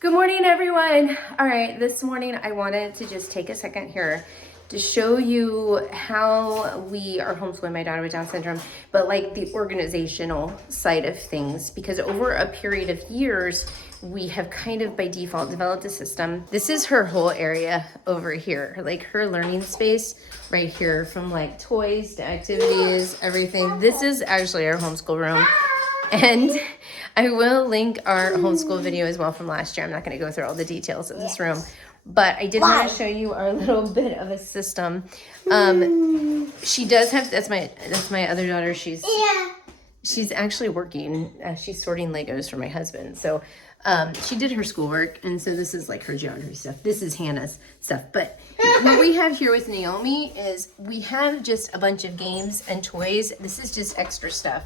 Good morning, everyone. All right, this morning I wanted to just take a second here to show you how we are homeschooling my daughter with Down syndrome, but like the organizational side of things, because over a period of years, we have kind of by default developed a system. This is her whole area over here, like her learning space right here, from like toys to activities, everything. This is actually our homeschool room. And I will link our homeschool video as well from last year. I'm not going to go through all the details of this room, but I did want to show you our little bit of a system. She does have, that's my other daughter. She's actually working. She's sorting Legos for my husband. So she did her schoolwork, and so this is like her geography stuff. This is Hannah's stuff. But what we have here with Naomi is we have just a bunch of games and toys. This is just extra stuff.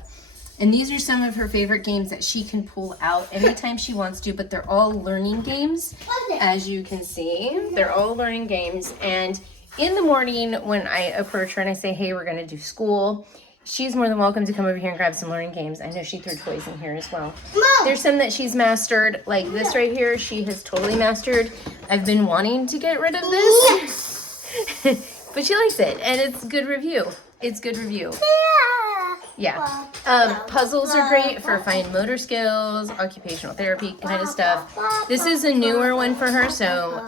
And these are some of her favorite games that she can pull out anytime she wants to, but they're all learning games, as you can see. They're all learning games. And in the morning when I approach her and I say, hey, we're gonna do school, she's more than welcome to come over here and grab some learning games. I know she threw toys in here as well. There's some that she's mastered, like this right here, she has totally mastered. I've been wanting to get rid of this, but she likes it, and it's good review. It's good review. Yeah. Puzzles are great for fine motor skills, occupational therapy kind of stuff. This is a newer one for her, so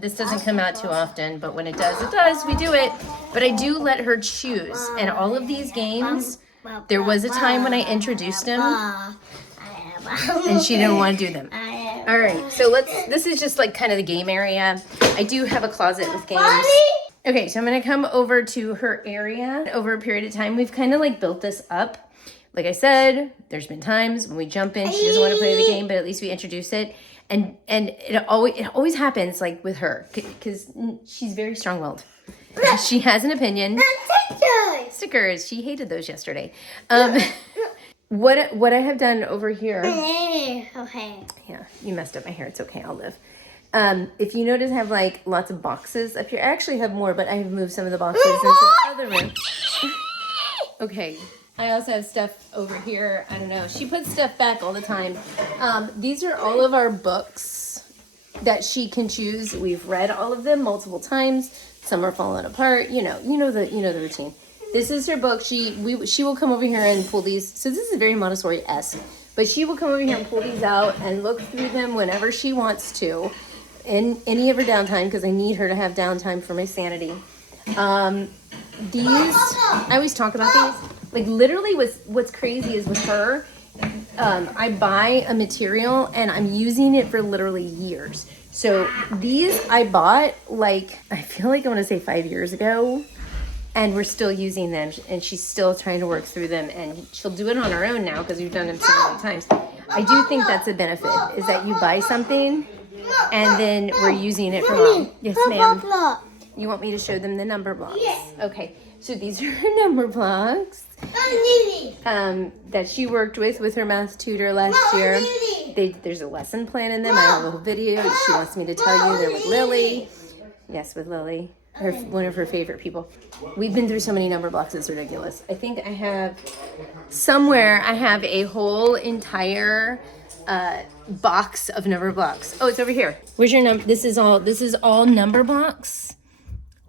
this doesn't come out too often, but when it does, we do it. But I do let her choose. And all of these games, there was a time when I introduced them, and she didn't want to do them. All right, so this is just like kind of the game area. I do have a closet with games. Okay, so I'm gonna come over to her area. Over a period of time, we've kind of like built this up. Like I said, there's been times when we jump in, she doesn't want to play the game, but at least we introduce it. And it always happens like with her, because she's very strong-willed. She has an opinion. Stickers. She hated those yesterday. What I have done over here. Okay. Yeah, you messed up my hair. It's okay. I'll live. If you notice, I have like lots of boxes up here. I actually have more, but I have moved some of the boxes into the other room. Okay. I also have stuff over here. I don't know. She puts stuff back all the time. These are all of our books that she can choose. We've read all of them multiple times. Some are falling apart. You know the routine. This is her book. She will come over here and pull these. So this is very Montessori-esque, but she will come over here and pull these out and look through them whenever she wants to. In any of her downtime, because I need her to have downtime for my sanity. These, I always talk about these. Like literally what's crazy is with her, I buy a material and I'm using it for literally years. So these I bought like, I feel like I want to say 5 years ago, and we're still using them, and she's still trying to work through them, and she'll do it on her own now because we've done them so many times. I do think that's a benefit, is that you buy something and then we're using it for mom. Yes, ma'am. You want me to show them the number blocks? Yes. Okay. So these are her number blocks that she worked with her math tutor last year. There's a lesson plan in them. I have a little video that she wants me to tell you. They're with Lily. Yes, with Lily. One of her favorite people. We've been through so many number blocks, it's ridiculous. I think I have a whole entire box of number blocks. Oh, it's over here. Where's your number? This is all number blocks,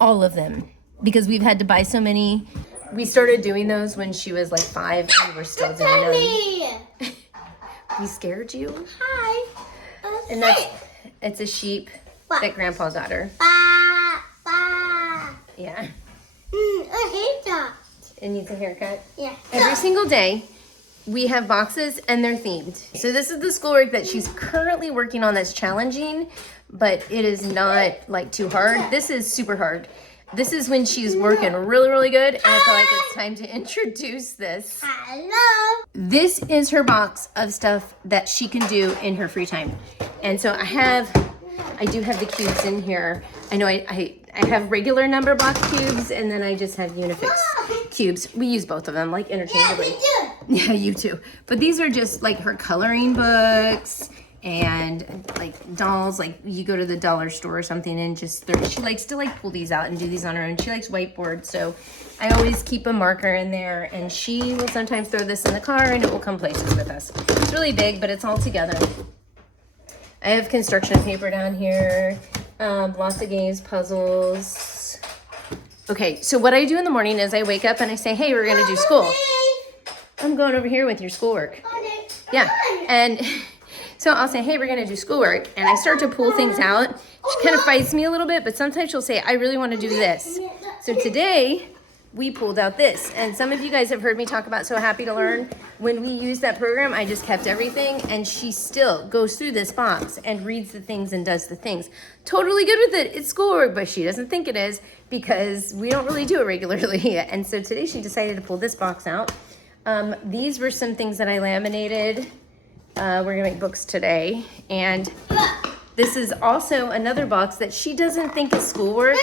all of them, because we've had to buy so many. We started doing those when she was like 5, and we're still doing them. We scared you? Hi. And it's a sheep that Grandpa got her. Yeah. I hate that. It needs a haircut. Yeah. Every single day, we have boxes and they're themed. So this is the schoolwork that she's currently working on that's challenging, but it is not like too hard. This is super hard. This is when she's working really, really good, and I feel like it's time to introduce this. Hello. This is her box of stuff that she can do in her free time. And so I do have the cubes in here. I know I have regular number block cubes, and then I just have Unifix cubes. We use both of them like interchangeably. Yeah, you too. But these are just like her coloring books and like dolls. Like you go to the dollar store or something and she likes to like pull these out and do these on her own. She likes whiteboard, so I always keep a marker in there, and she will sometimes throw this in the car and it will come places with us. It's really big, but it's all together. I have construction paper down here, lots of games, puzzles. Okay, so what I do in the morning is I wake up and I say, hey, we're gonna do school. I'm going over here with your schoolwork. Yeah, and so I'll say, hey, we're gonna do schoolwork. And I start to pull things out. She kind of fights me a little bit, but sometimes she'll say, I really wanna do this. So today, we pulled out this. And some of you guys have heard me talk about So Happy to Learn. When we use that program, I just kept everything, and she still goes through this box and reads the things and does the things. Totally good with it. It's schoolwork, but she doesn't think it is because we don't really do it regularly. And so today she decided to pull this box out. These were some things that I laminated. We're gonna make books today. And this is also another box that she doesn't think is schoolwork,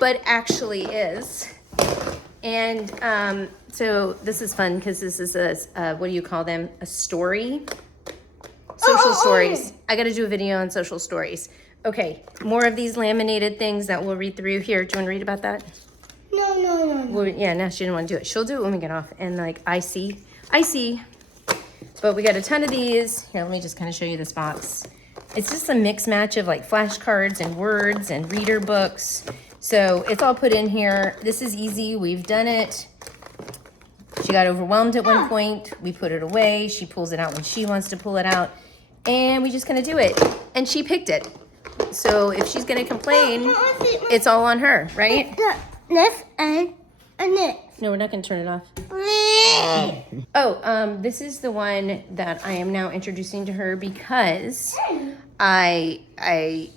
but actually is. And so this is fun because this is a what do you call them? A story? Social stories. I got to do a video on social stories. Okay, more of these laminated things that we'll read through here. Do you want to read about that? No. Well, yeah, now she didn't want to do it. She'll do it when we get off. And like, I see. But we got a ton of these. Here, let me just kind of show you this box. It's just a mix match of like flashcards and words and reader books. So it's all put in here. This is easy. We've done it. She got overwhelmed at one point. We put it away. She pulls it out when she wants to pull it out. And we just kind of do it. And she picked it. So if she's going to complain, it's all on her, right? This and this. No, we're not going to turn it off. This is the one that I am now introducing to her because I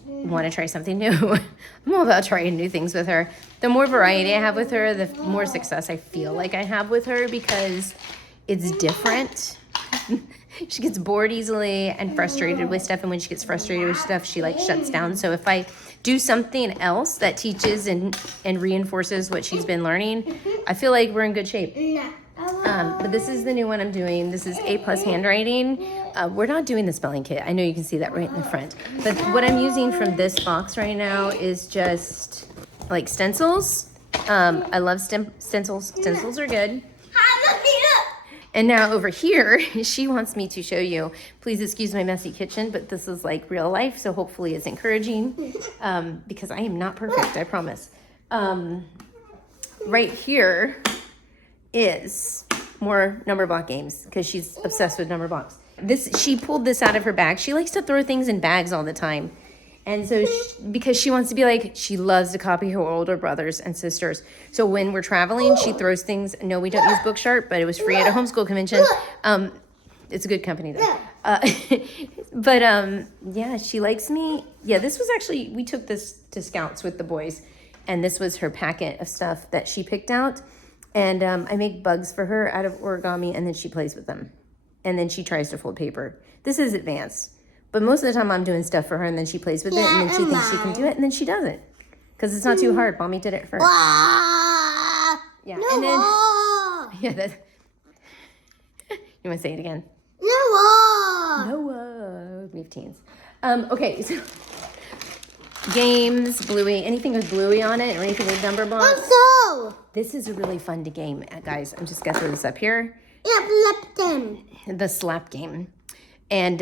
want to try something new. I'm all about trying new things with her. The more variety I have with her, the more success I feel like I have with her because it's different. She gets bored easily and frustrated with stuff, and when she gets frustrated with stuff, she like shuts down. So if I do something else that teaches and reinforces what she's been learning, I feel like we're in good shape. But this is the new one I'm doing. This is A+ handwriting. We're not doing the spelling kit. I know you can see that right in the front. But what I'm using from this box right now is just like stencils. I love stencils. Stencils are good. And now over here, she wants me to show you, please excuse my messy kitchen, but this is like real life, so hopefully it's encouraging, because I am not perfect, I promise. Right here is more number block games, because she's obsessed with number blocks. She pulled this out of her bag. She likes to throw things in bags all the time. And so because she wants to be like, she loves to copy her older brothers and sisters. So when we're traveling, she throws things. No, we don't use Book Sharp, but it was free at a homeschool convention. It's a good company though. Yeah, she likes me. Yeah, this was actually, we took this to Scouts with the boys. And this was her packet of stuff that she picked out. And I make bugs for her out of origami, and then she plays with them. And then she tries to fold paper. This is advanced. But most of the time I'm doing stuff for her, and then she plays with it, and then she thinks she can do it, and then she doesn't. Because it's not too hard. Mommy did it first. Yeah, No. and then... Yeah, that... You want to say it again? No. We have teens. Okay, so... Games, Bluey, anything with Bluey on it, or anything with number blocks. This is a really fun game, guys. I'm just going to throw this up here. The slap game. And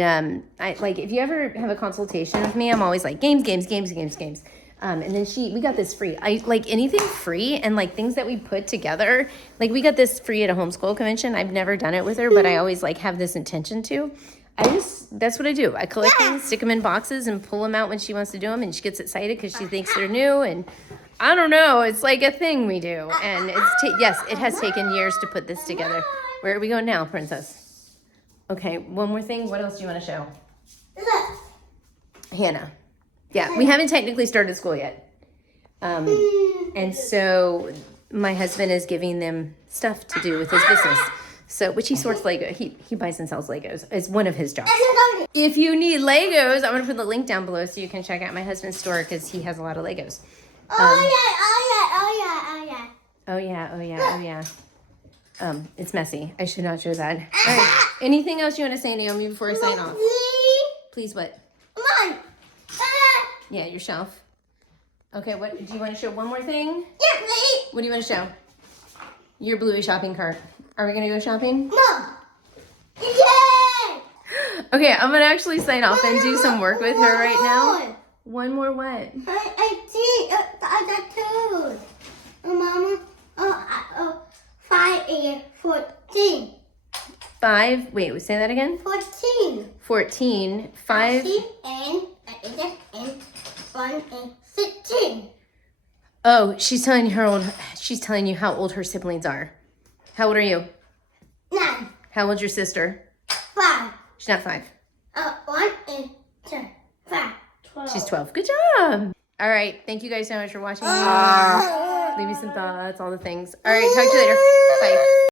if you ever have a consultation with me, I'm always like, games. And then we got this free. I like anything free and like things that we put together. Like we got this free at a homeschool convention. I've never done it with her, but I always like have this intention to. That's what I do. I collect things, stick them in boxes, and pull them out when she wants to do them. And she gets excited because she thinks they're new. And I don't know, it's like a thing we do. And yes, it has taken years to put this together. Where are we going now, princess? Okay, one more thing. What else do you want to show? Hannah. Yeah, we haven't technically started school yet. And so my husband is giving them stuff to do with his business. So, which he sorts Lego. He buys and sells Legos. It's one of his jobs. If you need Legos, I'm going to put the link down below so you can check out my husband's store because he has a lot of Legos. Oh yeah. It's messy. I should not show that. All right. Anything else you want to say, Naomi, before I sign off? Please, what? Yeah, your shelf. Okay, what do you want to show? One more thing? Yeah, please. What do you want to show? Your Bluey shopping cart. Are we going to go shopping? Mom. Yeah. Okay, I'm gonna actually sign off and do some work with her right now. One more what? I see the other two. Mama, 5 is 14. 5. Wait, say that again. 14. 14. 5. And 1 is 16. Oh, she's telling you how old her siblings are. How old are you? 9. How old's your sister? 5. She's not 5. 1 is 10. 5. 12. She's 12. Good job. All right. Thank you guys so much for watching. Leave me some thoughts, all the things. All right. Talk to you later. Bye.